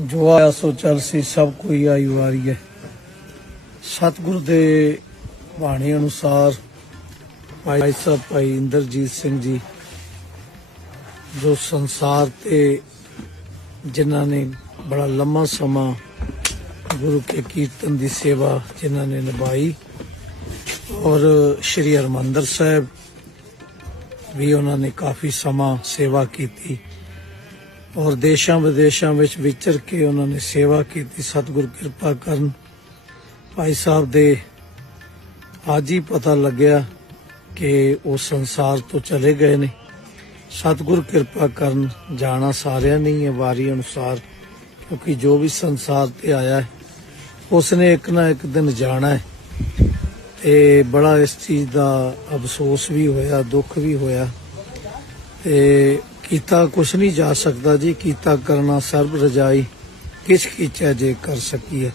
ਜੋ ਆਇਆ ਸੋ ਚੱਲ ਸੀ, ਸਭ ਕੋਈ ਆਈ ਵਾਰੀ ਹੈ। ਸਤਿਗੁਰ ਦੇ ਬਾਣੀ ਅਨੁਸਾਰ ਭਾਈ ਸਾਹਿਬ, ਭਾਈ ਇੰਦਰਜੀਤ ਸਿੰਘ ਜੀ, ਜੋ ਸੰਸਾਰ ਤੇ ਜਿਨ੍ਹਾਂ ਨੇ ਬੜਾ ਲੰਮਾ ਸਮਾਂ ਗੁਰੂ ਕੇ ਕੀਰਤਨ ਦੀ ਸੇਵਾ ਜਿਨ੍ਹਾਂ ਨੇ ਨਿਭਾਈ ਔਰ ਸ਼੍ਰੀ ਹਰਮੰਦਰ ਸਾਹਿਬ ਵੀ ਉਹਨਾਂ ਨੇ ਕਾਫੀ ਸਮਾਂ ਸੇਵਾ ਕੀਤੀ। ਔਰ ਦੇਸ਼ਾਂ ਵਿਦੇਸ਼ਾਂ ਵਿੱਚ ਵਿਚਰ ਕੇ ਉਹਨਾਂ ਨੇ ਸੇਵਾ ਕੀਤੀ, ਸਤਿਗੁਰ ਕਿਰਪਾ ਕਰਨ। ਭਾਈ ਸਾਹਿਬ ਦੇ ਅੱਜ ਹੀ ਪਤਾ ਲੱਗਿਆ ਕਿ ਉਹ ਸੰਸਾਰ ਤੋਂ ਚਲੇ ਗਏ ਨੇ। ਸਤਿਗੁਰ ਕਿਰਪਾ ਕਰਨ, ਜਾਣਾ ਸਾਰਿਆਂ ਨੇ ਹੈ ਵਾਰੀ ਅਨੁਸਾਰ, ਕਿਉਂਕਿ ਜੋ ਵੀ ਸੰਸਾਰ ਤੇ ਆਇਆ ਹੈ, ਉਸਨੇ ਇੱਕ ਨਾ ਇੱਕ ਦਿਨ ਜਾਣਾ ਹੈ। ਤੇ ਬੜਾ ਇਸ ਚੀਜ਼ ਦਾ ਅਫਸੋਸ ਵੀ ਹੋਇਆ, ਦੁੱਖ ਵੀ ਹੋਇਆ। ਤੇ ਕੀਤਾ ਕੁਛ ਨਹੀਂ ਜਾ ਸਕਦਾ ਜੀ, ਕੀਤਾ ਕਰਨਾ ਸਰਬ ਰਜਾਈ ਕਿਛ ਕੀਚੈ ਜੇ ਕਰ ਸਕੀਏ।